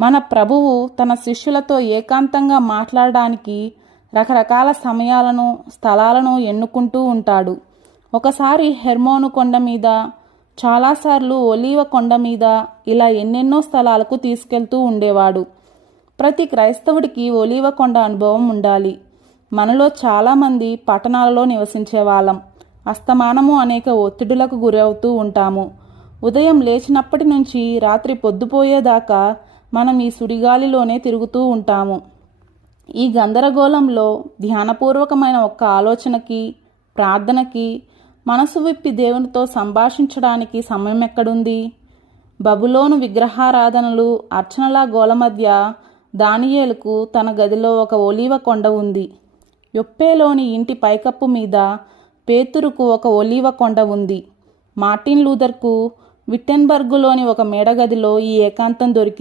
మన ప్రభువు తన శిష్యులతో ఏకాంతంగా మాట్లాడడానికి రకరకాల సమయాలను స్థలాలను ఎన్నుకుంటూ ఉంటాడు. ఒకసారి హెర్మోను కొండ మీద, చాలాసార్లు ఒలీవ కొండ మీద, ఇలా ఎన్నెన్నో స్థలాలకు తీసుకెళ్తూ ఉండేవాడు. ప్రతి క్రైస్తవుడికి ఒలీవ కొండ అనుభవం ఉండాలి. మనలో చాలామంది పట్టణాలలో నివసించే వాళ్ళం. అస్తమానము అనేక ఒత్తిడులకు గురవుతూ ఉంటాము. ఉదయం లేచినప్పటి నుంచి రాత్రి పొద్దుపోయేదాకా మనం ఈ సుడిగాలిలోనే తిరుగుతూ ఉంటాము. ఈ గందరగోళంలో ధ్యానపూర్వకమైన ఒక్క ఆలోచనకి, ప్రార్థనకి, మనసు విప్పి దేవునితో సంభాషించడానికి సమయం ఎక్కడుంది? బబులోను విగ్రహారాధనలు, అర్చనల గోల మధ్య దానియేలుకు తన గదిలో ఒక ఒలీవ కొండ ఉంది. యొప్పేలోని ఇంటి పైకప్పు మీద పేతురుకు ఒక ఒలీవ కొండ ఉంది. మార్టిన్ లూథర్కు విట్టెన్బర్గులోని ఒక మేడగదిలో ఈ ఏకాంతం దొరికింది.